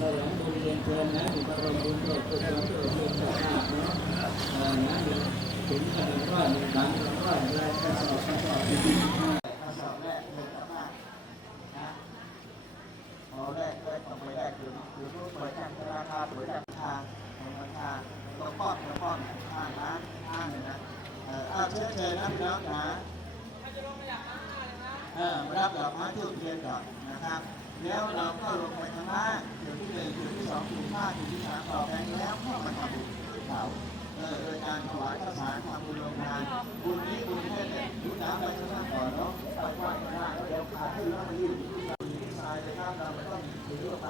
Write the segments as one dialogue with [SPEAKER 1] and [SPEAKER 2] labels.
[SPEAKER 1] สวงบุญเรียนเชิญนะอยู่บรมบุญโปรดกุศลโปรดเรียนเจ้าภาพนะเออนะถึงขนาดว่าหนึ่งหลังหลังว่าอะไรกระสอบกระสอบดีๆกระสอบแรกเลยกระสอบนะพอแรกแรกต่อไปแรกคือคือรูปเปิดทางราคาเปิดทางทางราคาตัวป้อนตัวป้อนทางนะทางนะเออเอาเชิญเชิญนะพี่น้องนะเออมา รับดอกไม้ทูบเทียนก่อนนะครับ แล้วเราก็ลงไปข้างล่างจุดที่หนึ่งจุดที่สองจุดที่ห้าจุดที่สามต่อแบงแล้วก็มาทำบุญขึ้นเขาโดยการถวายข้าวสารทำบุญลงทานบุญนี้บุญแค่เนี่ยดูน้ำไปข้างล่างก่อนเนาะไปไหว้ข้างล่างแล้วเดี๋ยวขาขึ้นแล้วมายืนที่ที่ทรายเลยครับเราไม่ต้องถือลงไป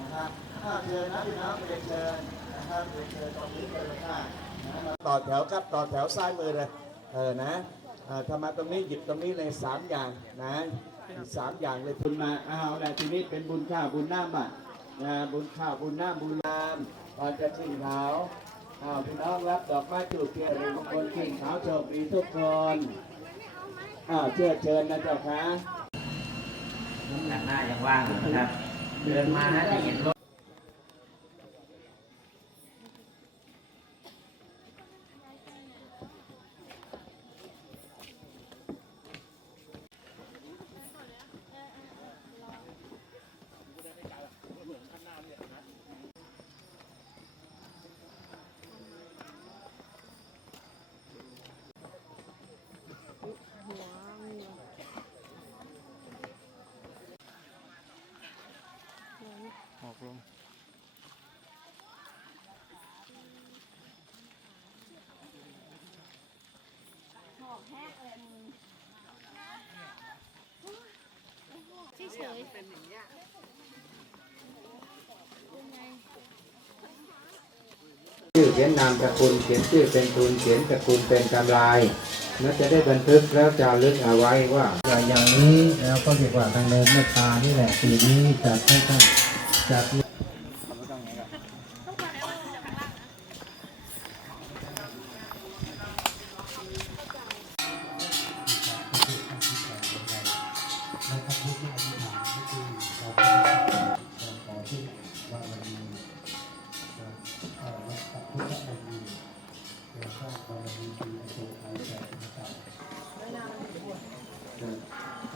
[SPEAKER 1] นะครับถ้าเชิญนะพี่น้องเรียนเชิญนะครับเรียนเชิญตรงนี้เลยค่ะนะต่อแถวครับต่อแถวซ้ายมือเลยเออนะ อ่าถ้ามาตรงนี้หยิบตรงนี้เลยสามอย่างนะสามอย่างเลยคุณมาเอาแหละทีนี้เป็นบุญข้าวบุญน้ำอะนะบุญข้าวบุญน้ำบุญน้ำก่อนจะขึ้นเขาเอาพี่น้องรับดอกไม้จุดเทียนเลยบางคนขึ้นเขาโชคดีทุกคนอ้าวเชิญเชิญนะเจ้าค่ะ
[SPEAKER 2] ด้านหน้ายังว่างอยู่นะครับเดินมานะจะเห็นรถ
[SPEAKER 3] เฉย
[SPEAKER 4] ชื่อเขียนนามสกุลเขียนชื่อเป็นทุนเขียนสกุลเป็นกำไรแล้วจะได้บันทึกแล้วจะลึกเอาไว้ว่า
[SPEAKER 5] อย่างนี้แล้วก็เรียวกว่าทางเดินเมตตานี่แหละสีนี้จัดให้ท่านจัด อา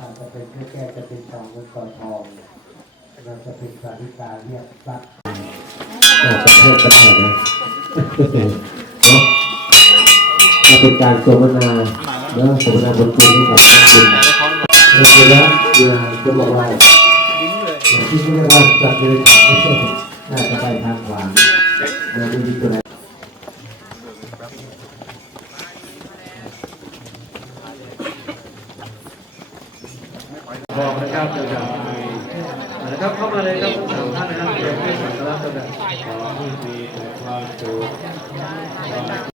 [SPEAKER 5] จจะเป็นแค่แก้จะเป็นทองเงินกอทองเราจะเป็นสาริกาเรียกรัพย์
[SPEAKER 4] ออกประเทศก็ได้นะเนาะจะเป็นการโฆษณาเนาะโฆษณาบนคุณให้กับคุณเที่เรียกว่าจัดเลยน่าจะไปทางขวาเราไม่มีตัวไหน
[SPEAKER 5] บอกนะครับจะจับนะครับเข้ามาเลยครับสามท่านนะครับเดี๋ยวให้สัมภาระกัน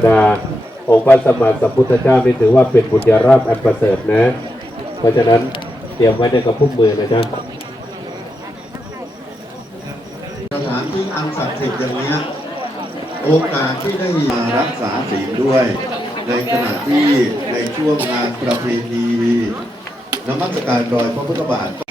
[SPEAKER 6] ดาองค์พระสมมาสัมพุทธเจ้านี่ถือว่าเป็นบุญญาราภอันประเสริฐนะ เพราะฉะนั้นเตรียมไว้ในกระพุ้มมือนะจ๊ะ
[SPEAKER 7] สถาน ที่อันศักดิ์สิทธิ์อย่างนี้โอกาสที่ได้มารักษาศีลด้วย ในขณะที่ในช่วงงานประเพณีนมัสการรอยพระพุทธบาท